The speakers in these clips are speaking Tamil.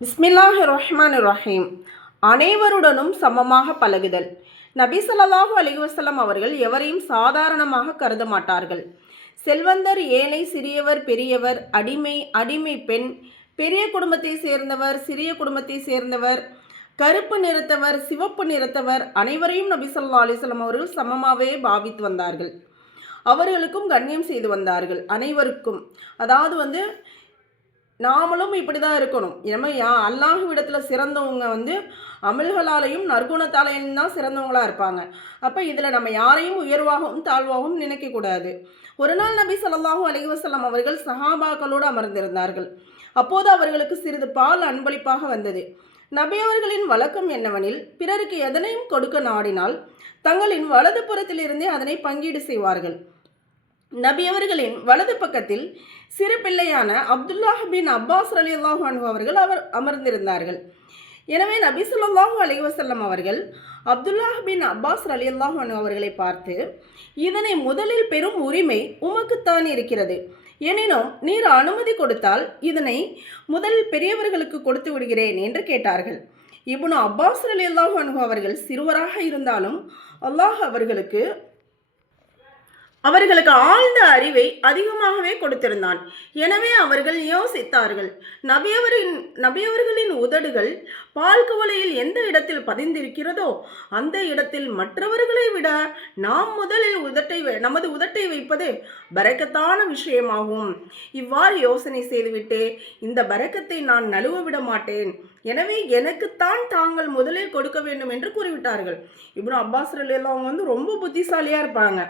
பிஸ்மில்லாஹிர்-ரஹ்மானிர்-ரஹீம். அனைவருடனும் சமமாக பழகுதல். நபி ஸல்லல்லாஹு அலைஹி வஸல்லம் அவர்கள் எவரையும் சாதாரணமாக கருத மாட்டார்கள். செல்வந்தர், ஏழை, சிறியவர், பெரியவர், அடிமை, பெண், பெரிய குடும்பத்தை சேர்ந்தவர், சிறிய குடும்பத்தை சேர்ந்தவர், கருப்பு நிறத்தவர், சிவப்பு நிறத்தவர், அனைவரையும் நபி ஸல்லல்லாஹு அலைஹி வஸல்லம் அவர்கள் சமமாகவே பாவித்து வந்தார்கள். அவர்களுக்கும் கண்ணியம் செய்து வந்தார்கள். அனைவருக்கும், அதாவது நாமளும் இப்படி தான் இருக்கணும். நம்ம அல்லாஹ்விடத்தில் சிறந்தவங்க அமல்களாலையும் நற்குணத்தாலையும் தான் சிறந்தவங்களாக இருப்பாங்க. அப்போ இதில் நம்ம யாரையும் உயர்வாகவும் தாழ்வாகவும் நினைக்கக்கூடாது. ஒரு நாள் நபி ஸல்லல்லாஹு அலைஹி வஸல்லம் அவர்கள் சஹாபாக்களோடு அமர்ந்திருந்தார்கள். அப்போது அவர்களுக்கு சிறிது பால் அன்பளிப்பாக வந்தது. நபி அவர்களின் வழக்கம் என்னவெனில், பிறருக்கு எதனையும் கொடுக்க நாடினால் தங்களின் வலது புறத்திலிருந்தே அதனை பங்கீடு செய்வார்கள். நபி அவர்களின் வலது பக்கத்தில் சிறு பிள்ளையான அப்துல்லாஹ் பின் அப்பாஸ் ரலியல்லாஹு அன்ஹு அவர்கள் அமர்ந்திருந்தார்கள். எனவே நபி ஸல்லல்லாஹு அலைஹி வஸல்லம் அவர்கள் அப்துல்லாஹ் பின் அப்பாஸ் ரலியல்லாஹு அன்ஹு அவர்களை பார்த்து, இதனை முதலில் பெறும் உரிமை உமக்குத்தான் இருக்கிறது. எனினும் நீர் அனுமதி கொடுத்தால் இதனை முதலில் பெரியவர்களுக்கு கொடுத்து விடுகிறேன் என்று கேட்டார்கள். இப்னு அப்பாஸ் ரலியல்லாஹு அன்ஹு அவர்கள் சிறுவராக இருந்தாலும் அல்லாஹ் அவர்களுக்கு ஆழ்ந்த அறிவை அதிகமாகவே கொடுத்திருந்தான். எனவே அவர்கள் யோசித்தார்கள், நபியவர்களின் உதடுகள் பால் குவளையில் எந்த இடத்தில் பதிந்திருக்கிறதோ அந்த இடத்தில் மற்றவர்களை விட நாம் முதலில் நமது உதட்டை வைப்பது பரக்கத்தான விஷயமாகும். இவ்வாறு யோசனை செய்துவிட்டு, இந்த பரக்கத்தை நான் நழுவ விட மாட்டேன், எனவே எனக்குத்தான் தாங்கள் முதலில் கொடுக்க வேண்டும் என்று கூறிவிட்டார்கள். இப்னு அப்பாஸ் ரலியல்லாஹு அன்ஹு ரொம்ப புத்திசாலியாக இருப்பாங்க.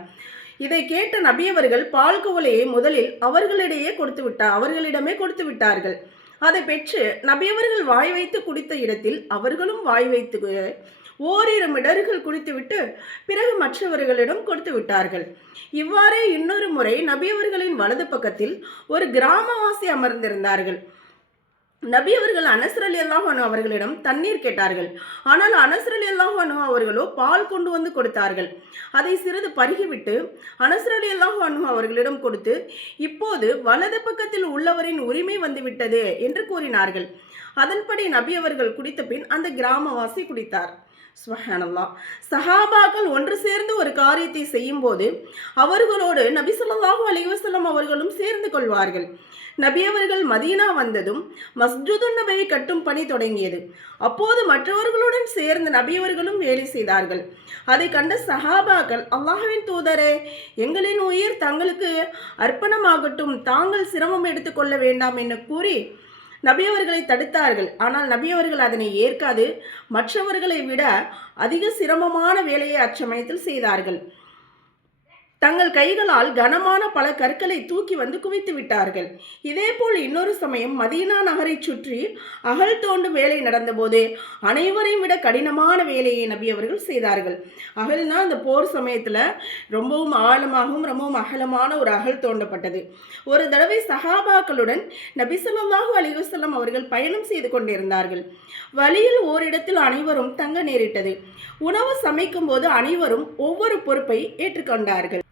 இதை கேட்ட நபியவர்கள் பால் குவளையை முதலில் அவர்களிடமே கொடுத்து விட்டார்கள். அதை பெற்று நபியவர்கள் வாய் வைத்து குடித்த இடத்தில் அவர்களும் வாய் வைத்து ஓரிரு மிடர்கள் குடித்துவிட்டு பிறகு மற்றவர்களிடம் கொடுத்து விட்டார்கள். இவ்வாறே இன்னொரு முறை நபியவர்களின் வலது பக்கத்தில் ஒரு கிராமவாசி அமர்ந்திருந்தார்கள். நபி அவர்கள் அனஸ் ரலியல்லாஹு அன்ஹு அவர்களிடம் தண்ணீர் கேட்டார்கள். ஆனால் அனஸ் ரலியல்லாஹு அன்ஹு அவர்களோ பால் கொண்டு வந்து கொடுத்தார்கள். அதை சிறிது பருகிவிட்டு அனஸ் ரலியல்லாஹு அன்ஹு அவர்களிடம் கொடுத்து, இப்போது வலது பக்கத்தில் உள்ளவரின் உரிமை வந்துவிட்டது என்று கூறினார்கள். அதன்படி நபி அவர்கள் குடித்த பின் அந்த கிராமவாசி குடித்தார். சுப்ஹானல்லாஹ். சஹாபாக்கள் ஒன்று சேர்ந்து ஒரு காரியத்தை செய்யும் போது அவர்களோடு நபி ஸல்லல்லாஹு அலைஹி வஸல்லம் அவர்களும் சேர்ந்து கொள்வார்கள். நபி அவர்கள் மதீனா வந்ததும் மஸ்ஜிதுன் நபவி கட்டும் பணி தொடங்கியது. அப்போது மற்றவர்களுடன் சேர்ந்து நபி அவர்களும் வேலை செய்தார்கள். அதை கண்ட சஹாபாக்கள், அல்லாஹ்வின் தூதரே, எங்களின் உயிர் தங்களுக்கு அர்ப்பணமாகட்டும், தாங்கள் சிரமம் எடுத்துக்கொள்ள வேண்டாம் என கூறி நபியவர்களை தடுத்தார்கள். ஆனால் நபியவர்கள் அதனை ஏற்காது மற்றவர்களை விட அதிக சிரமமான வேலையை அச்சமயத்தில் செய்தார்கள். தங்கள் கைகளால் கனமான பல கற்களை தூக்கி வந்து குவித்து விட்டார்கள். இதேபோல் இன்னொரு சமயம் மதீனா நகரை சுற்றி அகழ் தோண்டும் வேலை நடந்தபோது அனைவரையும் விட கடினமான வேலையை நபி அவர்கள் செய்தார்கள். அகழ்னா அந்த போர் சமயத்தில் ரொம்பவும் ஆழமாகவும் ரொம்பவும் அகலமான ஒரு அகழ் தோண்டப்பட்டது. ஒரு தடவை சஹாபாக்களுடன் நபி ஸல்லல்லாஹு அலைஹி வஸல்லம் அவர்கள் பயணம் செய்து கொண்டிருந்தார்கள். வழியில் ஓரிடத்தில் அனைவரும் தங்க நேரிட்டது. உணவு சமைக்கும் போது அனைவரும் ஒவ்வொரு பொறுப்பை ஏற்றுக்கொண்டார்கள்.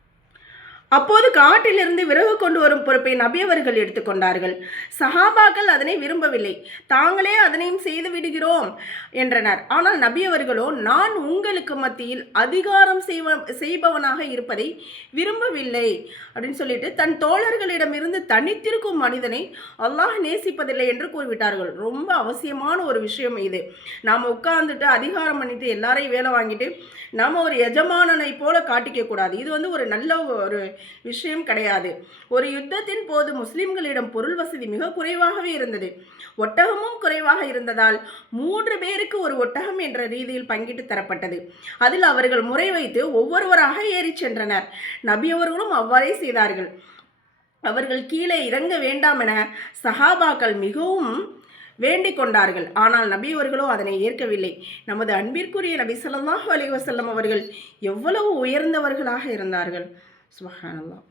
அப்போது காட்டிலிருந்து விறகு கொண்டு வரும் பொறுப்பை நபி அவர்கள் எடுத்துக்கொண்டார்கள். சஹாபாக்கள் அதனை விரும்பவில்லை. தாங்களே அதனையும் செய்து விடுகிறோம் என்றனர். ஆனால் நபி அவர்களோ, நான் உங்களுக்கு மத்தியில் அதிகாரம் செய்பவனாக இருப்பதை விரும்பவில்லை அப்படின்னு சொல்லிட்டு தன் தோழர்களிடமிருந்து தனித்திருக்கும் மனிதனை அல்லாஹ் நேசிப்பதில்லை என்று கூறிவிட்டார்கள். ரொம்ப அவசியமான ஒரு விஷயம் இது. நாம் உட்கார்ந்துட்டு அதிகாரம் பண்ணிட்டு எல்லாரையும் வேலை வாங்கிட்டு நாம் ஒரு எஜமானனை போல காட்டிக்க கூடாது. இது ஒரு நல்ல ஒரு விஷயம் கிடையாது. ஒரு யுத்தத்தின் போது முஸ்லிம்களிடம் பொருள் வசதி மிக குறைவாகவே இருந்தது. ஒட்டகமும் குறைவாக இருந்ததால் 3 பேருக்கு ஒரு ஒட்டகம் என்ற ரீதியில் பங்கிட்டு தரப்பட்டது. அதில் அவர்கள் முறை வைத்து ஒவ்வொருவராக ஏறி சென்றனர். நபி அவர்களும் அவ்வாறே செய்தார்கள். அவர்கள் கீழே இறங்க வேண்டாம் என சஹாபாக்கள் மிகவும் வேண்டிக் கொண்டார்கள். ஆனால் நபி அவர்களோ அதனை ஏற்கவில்லை. நமது அன்பிற்குரிய நபி ஸல்லல்லாஹு அலைஹி வஸல்லம் அவர்கள் எவ்வளவு உயர்ந்தவர்களாக இருந்தார்கள். சுப்ஹானல்லாஹ்.